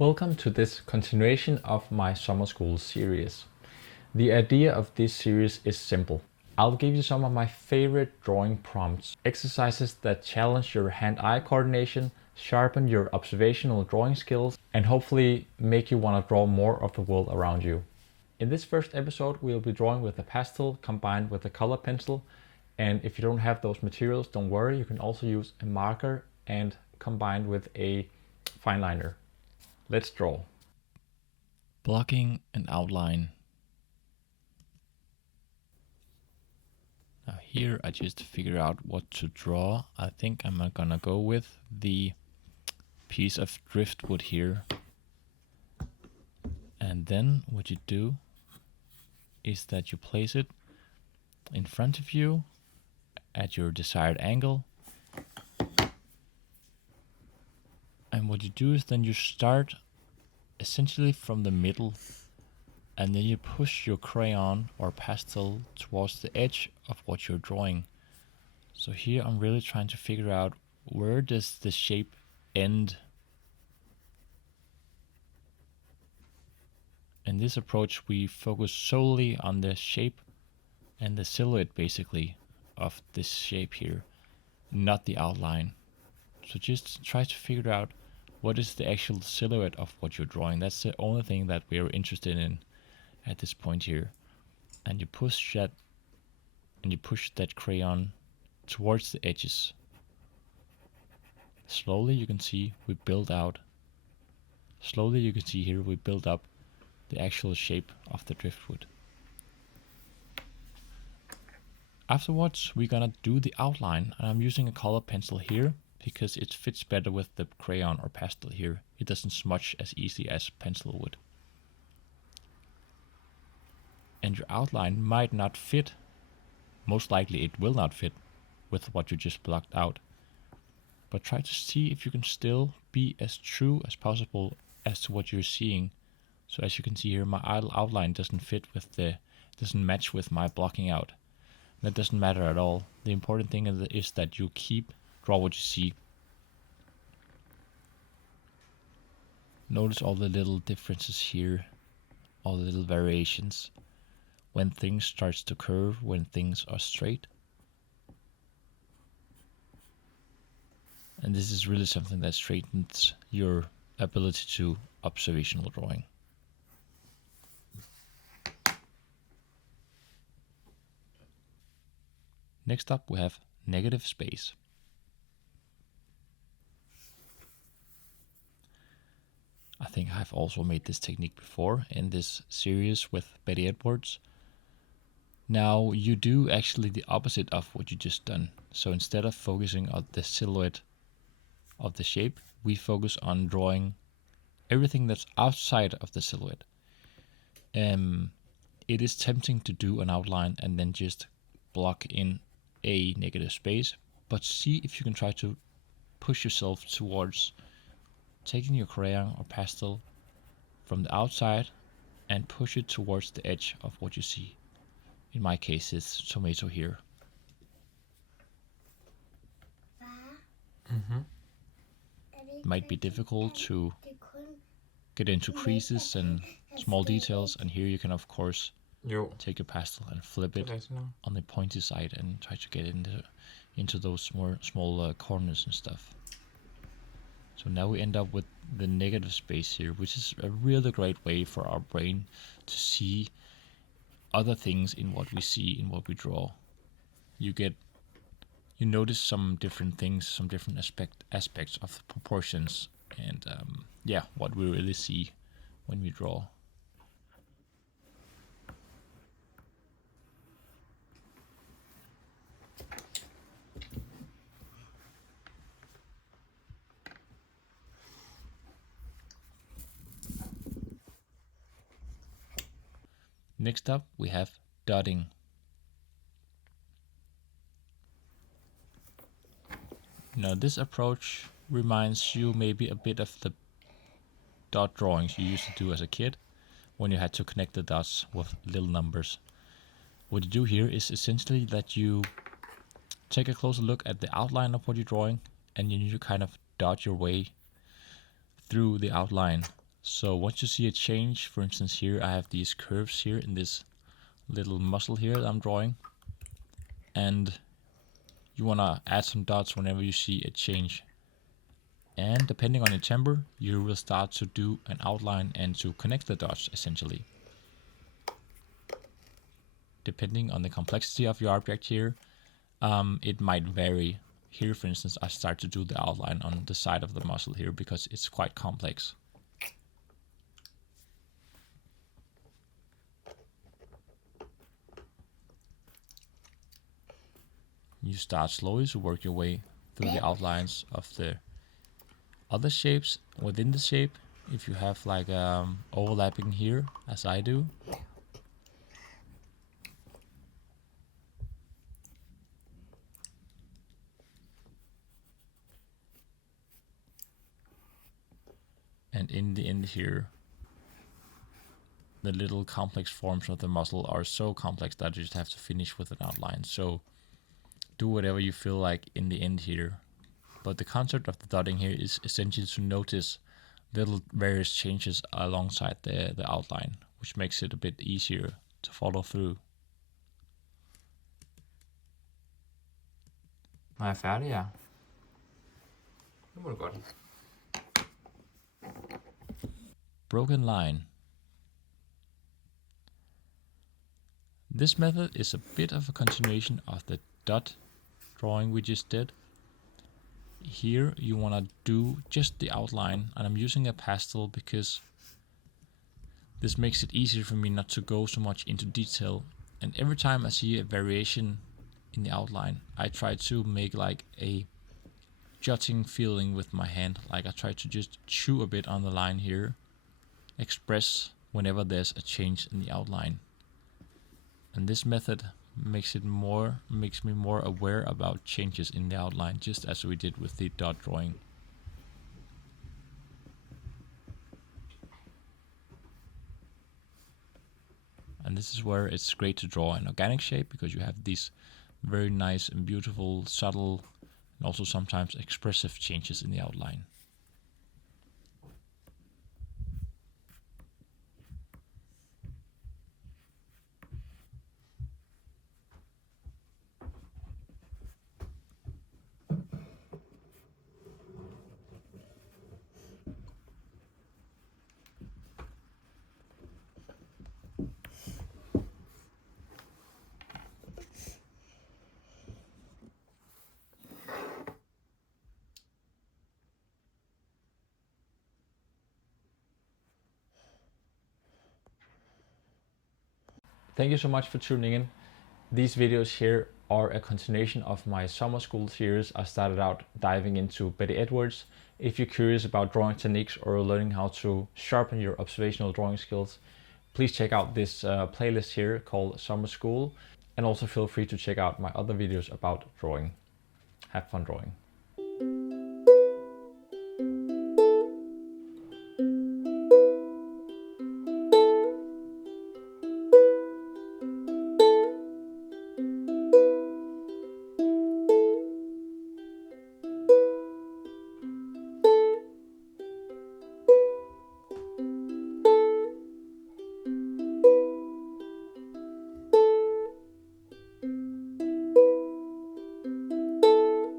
Welcome to this continuation of my summer school series. The idea of this series is simple. I'll give you some of my favorite drawing prompts, exercises that challenge your hand-eye coordination, sharpen your observational drawing skills, and hopefully make you want to draw more of the world around you. In this first episode, we'll be drawing with a pastel combined with a color pencil. And if you don't have those materials, don't worry, you can also use a marker and combined with a fine liner. Let's draw. Blocking an outline. Now here I just figure out what to draw. I think I'm gonna go with the piece of driftwood here. And then what you do is that you place it in front of you at your desired angle. And what you do is then you start essentially from the middle, and then you push your crayon or pastel towards the edge of what you're drawing. So here I'm really trying to figure out, where does the shape end? In this approach we focus solely on the shape and the silhouette basically of this shape here, not the outline. So just try to figure out what is the actual silhouette of what you're drawing. That's the only thing that we are interested in at this point here. And you push that crayon towards the edges. Slowly you can see we build out. Slowly you can see here we build up the actual shape of the driftwood. Afterwards we're gonna do the outline, and I'm using a color pencil here because it fits better with the crayon or pastel here. It doesn't smudge as easy as pencil would. And your outline might not fit, most likely it will not fit with what you just blocked out. But try to see if you can still be as true as possible as to what you're seeing. So as you can see here, my outline doesn't doesn't match with my blocking out. That doesn't matter at all. The important thing is that you draw what you see. Notice all the little differences here, all the little variations. When things starts to curve, when things are straight. And this is really something that straightens your ability to observational drawing. Next up we have negative space. I think I've also made this technique before in this series with Betty Edwards. Now you do actually the opposite of what you just done. So instead of focusing on the silhouette of the shape, we focus on drawing everything that's outside of the silhouette. It is tempting to do an outline and then just block in a negative space, but see if you can try to push yourself towards taking your crayon or pastel from the outside and push it towards the edge of what you see. In my case it's tomato here. It might be difficult to get into creases and small details, and here you can of course take your pastel and flip it on the pointy side and try to get into those more small corners and stuff. So now we end up with the negative space here, which is a really great way for our brain to see other things in what we see, in what we draw. You notice some different things, some different aspects of the proportions, and what we really see when we draw. Next up we have dotting. Now this approach reminds you maybe a bit of the dot drawings you used to do as a kid, when you had to connect the dots with little numbers. What you do here is essentially that you take a closer look at the outline of what you're drawing, and you need to kind of dot your way through the outline So once you see a change, for instance here I have these curves here in this little muscle here that I'm drawing, and you want to add some dots whenever you see a change. And depending on your temper, you will start to do an outline and to connect the dots essentially. Depending on the complexity of your object here, it might vary. Here, for instance, I start to do the outline on the side of the muscle here because it's quite complex. You start slowly to work your way through the outlines of the other shapes within the shape. If you have like overlapping here, as I do, and in the end here, the little complex forms of the muscle are so complex that you just have to finish with an outline. So do whatever you feel like in the end here. But the concept of the dotting here is essentially to notice little various changes alongside the outline, which makes it a bit easier to follow through. Når jeg er færdig, ja. Nu må du godt. Broken line. This method is a bit of a continuation of the dot drawing we just did. Here you want to do just the outline, and I'm using a pastel because this makes it easier for me not to go so much into detail. And every time I see a variation in the outline, I try to make like a jutting feeling with my hand. Like I try to just chew a bit on the line here, express whenever there's a change in the outline. And this method makes me more aware about changes in the outline, just as we did with the dot drawing. And this is where it's great to draw an organic shape, because you have these very nice and beautiful, subtle, and also sometimes expressive changes in the outline. Thank you so much for tuning in. These videos here are a continuation of my summer school series. I started out diving into Betty Edwards. If you're curious about drawing techniques or learning how to sharpen your observational drawing skills, please check out this playlist here called Summer School, and also feel free to check out my other videos about drawing. Have fun drawing.